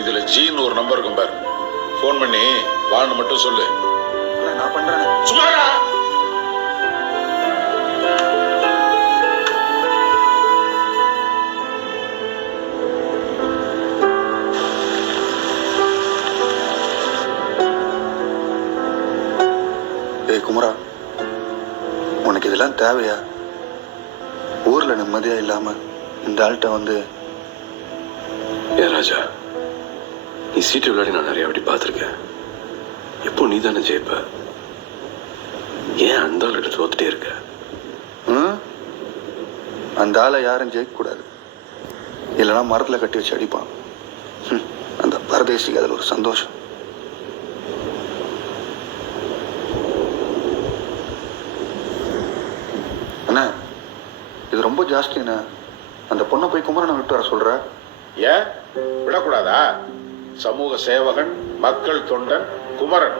இதுல ஜீன் ஒரு நம்பர் இருக்கும் பாரு, போன் பண்ணி வாழ்னு மட்டும் சொல்லு. நான் பண்றேன். சும்மாடா. ஏய் குமரா, உனக்கு இதெல்லாம் தேவையா? ஊர்ல நிம்மதியா இல்லாம இந்த ஆள்கிட்ட வந்து. ஏ ராஜா, நீ சீட்டு விளையாடி நான் நிறைய வாட்டி பார்த்துருக்கேன். எப்போ நீ தானே ஜெயிப்ப? ஏன் அந்த ஆள் எடுத்து தோத்துட்டே இருக்க? அந்த ஆளை யாரும் ஜெயிக்க கூடாது, இல்லைன்னா மரத்துல கட்டி வச்சு அடிப்பான். அந்த பரதேசிக்கு அதில் ஒரு சந்தோஷம். அண்ணா, இது ரொம்ப ஜாஸ்திண்ணா. அந்த பொண்ணை போய் குமரனை விட்டு வர சொல்ற. ஏன் விடக்கூடாதா? சமூக சேவகன், மக்கள் தொண்டன் குமரன்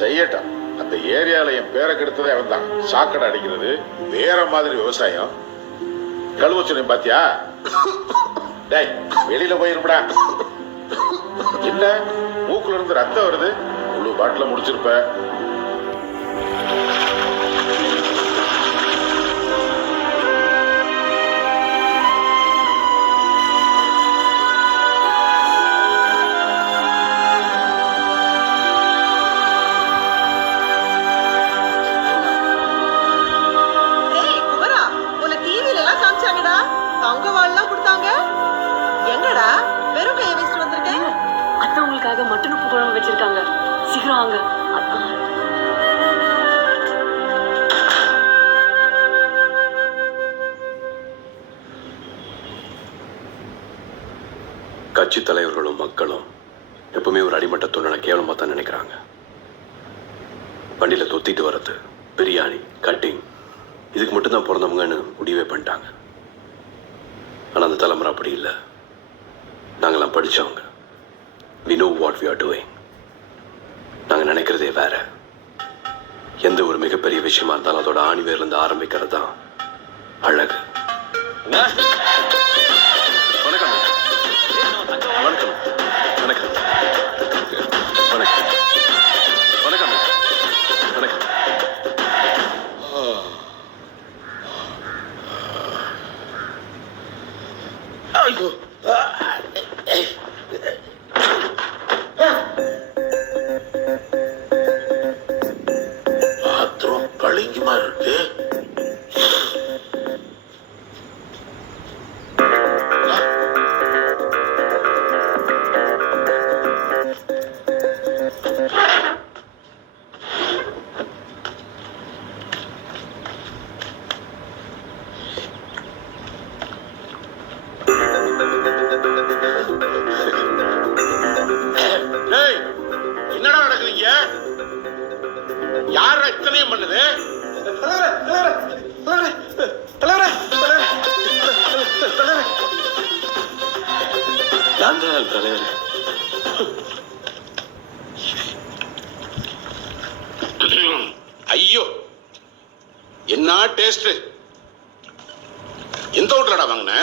செய்யட்டும். அந்த ஏரியால என் பேரை கெடுத்ததே அவன் தான். சாக்கடை அடிக்கிறது, வேற மாதிரி விவசாயம். கழுவச்சுனை பாத்தியா? டேய், வெளியில போயிருப்படா. என்ன மூக்குல இருந்து ரத்தம் வருது? முழு பாட்டில முடிச்சிருப்ப. மட்டன் உப்பு குழம்பு வச்சிருக்காங்க, சீக்கிரம் வாங்க. கட்சி தலைவர்களும் மக்களும் எப்பவுமே ஒரு அடிமட்ட தொண்டனை கேவலமா தான் நினைக்கிறாங்க. வண்டியில தொத்திட்டு வர்றது, பிரியாணி, கட்டிங், இதுக்கு மட்டும்தான் பிறந்தவங்கன்னு முடிவே பண்ணிட்டாங்க. ஆனா அந்த தலைமுறை அப்படி இல்லை. நாங்கெல்லாம் படிச்சவங்க. We know what we are doing. நாங்க நினைக்கிறதே வேற. எந்த ஒரு மிகப்பெரிய விஷயமா இருந்தாலும் அதோட ஆணிவேர்ல இருந்து ஆரம்பிக்கிறது தான் அழகு. வணக்கம் வணக்கம் வணக்கம் வணக்கம் வணக்கம் வணக்கம். ஐயோ, பாத்ரூம் பளிங்குமா இருக்கு. என்னடா நடக்குதுங்க? யார இத்தனையும் பண்ணுது? நான் தான் தலைவர். ஐயோ, என்ன டேஸ்ட்! எந்த ஹோட்டலடா வாங்கின?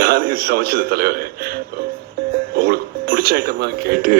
நானே சமைச்சது தலைவரே. உங்களுக்கு பிடிச்ச ஐட்டமா கேட்டு